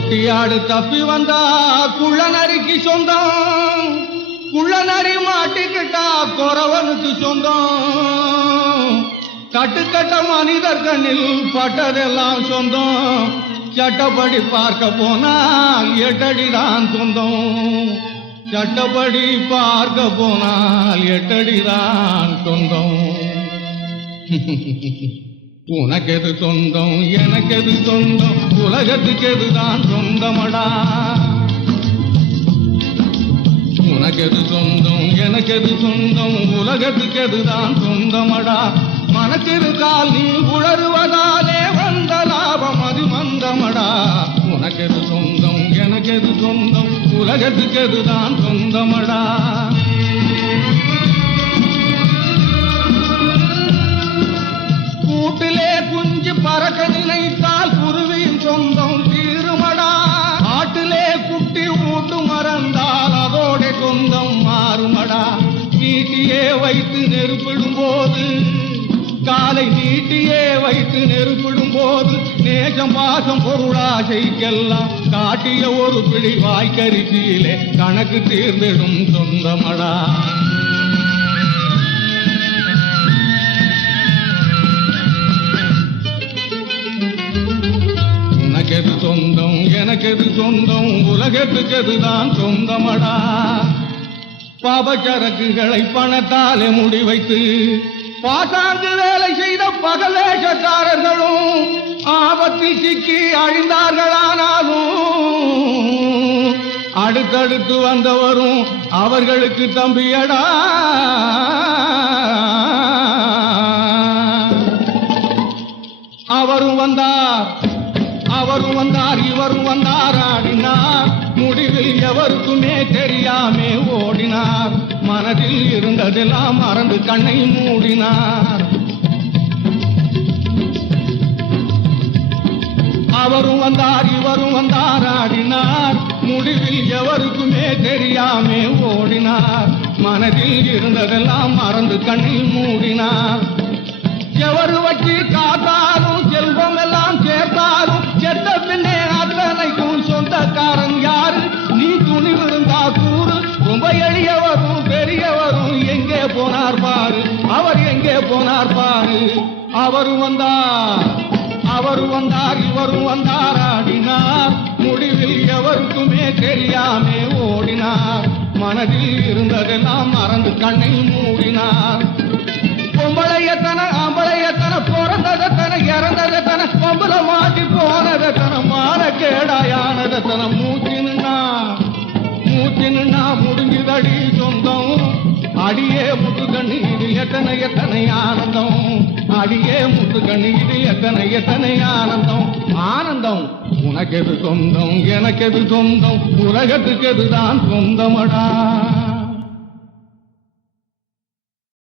குட்டியாடு தப்பி வந்தா குள்ள நரிக்கு சொந்தம், குள்ள நரி மாட்டிக்கிட்டா குறவனுக்கு சொந்தம். கட்டுக்கட்ட மனிதர் கண்ணில் பட்டதெல்லாம் சொந்தம். சட்டப்படி பார்க்க போனால் 8 அடிதான் சொந்தம். சட்டப்படி பார்க்க போனால் 8 அடிதான் சொந்தம். உனக்கெது சொந்தம் எனக்கெது சொந்தம், உலகத்துக்கு எதுதான் சொந்தமடா. உனக்கெது சொந்தம் எனக்கெது சொந்தம், உலகத்துக்கு எதுதான் சொந்தமடா. மனத்திருக்கால் நீ உணர்வதாலே வந்த லாபம் அது மந்தமடா. உனக்கெது சொந்தம் எனக்கெது சொந்தம், உலகத்துக்கு எதுதான் சொந்தமடா. கூட்டிலே குஞ்சு பறக்க நினைத்தால் குருவியின் சொந்தம் தீருமடா. ஆட்டிலே குட்டி ஊட்டு மறந்தால் அதோட சொந்தம் மாறுமடா. நீட்டியே வைத்து நெருப்பிடும் போது, காலை நீட்டியே வைத்து நெருப்பிடும் போது, நேசம் பாசம் பொருளாசைக்கெல்லாம் காட்டிய ஒரு பிடி வாய்க்கரிசியிலே கணக்கு தீர்ந்திடும் சொந்தமடா. உனக்கெது சொந்தம் எனக்கெது சொந்தம், உலகத்துக்கு எதுதான் சொந்தமடா. பாபச்சரக்குகளை பணத்தாலே முடிவைத்து பாசாங்கு வேலை செய்த பகலேஷக்காரர்களும் ஆபத்தில் சிக்கி அழிந்தார்களானாலும், அடுத்தடுத்து வந்தவரும் அவர்களுக்கு தம்பியடா. அவரும் வந்தார் இவரும் வந்தார் ஆடினார். முடிவில் எவருக்குமே தெரியாமே ஓடினார். மனதில் இருந்ததெல்லாம் மறந்து கண்ணை மூடினார். அவரும் வந்தார் இவரும் வந்தார் ஆடினார். முடிவில் எவருக்குமே தெரியாமே ஓடினார். மனதில் இருந்ததெல்லாம் மறந்து கண்ணை மூடினார். எவரு வச்சு காத்தாலும் செல்வம் எல்லாம் சேர்த்தாலும் செத்த பின்னே அத்தனைக்கும் சொந்தக்காரன் யாரு? நீ துணிவிருந்தா கூறு. ரொம்ப எளியவரும் பெரியவரும் எங்கே போனார் பாரு, அவர் எங்கே போனார் பாரு. அவரும் வந்தார் இவரும் வந்தார் ஆடினார். முடிவில் எவருக்குமே தெரியாமே ஓடினார். மனதில் இருந்ததெல்லாம் மறந்து கண்ணை மூடினார். பொம்பளையத்தன ஆம்பளையத்தன, பிறந்ததத்தன இறந்ததத்தன, பொம்பளை மாட்டி போனதத்தன, மான கேடாயானதத்தன. மூச்சு நின்னா முடிஞ்சுதடி சொந்தம். அடியே முத்து கண்ணு இது எத்தனை எத்தனை ஆனந்தம். அடியே முத்து கண்ணு இது எத்தனை எத்தனை ஆனந்தம். ஆனந்தம் உனக்கெது சொந்தம் எனக்கெது சொந்தம், உலகத்துக்கு எதுதான் சொந்தமடா.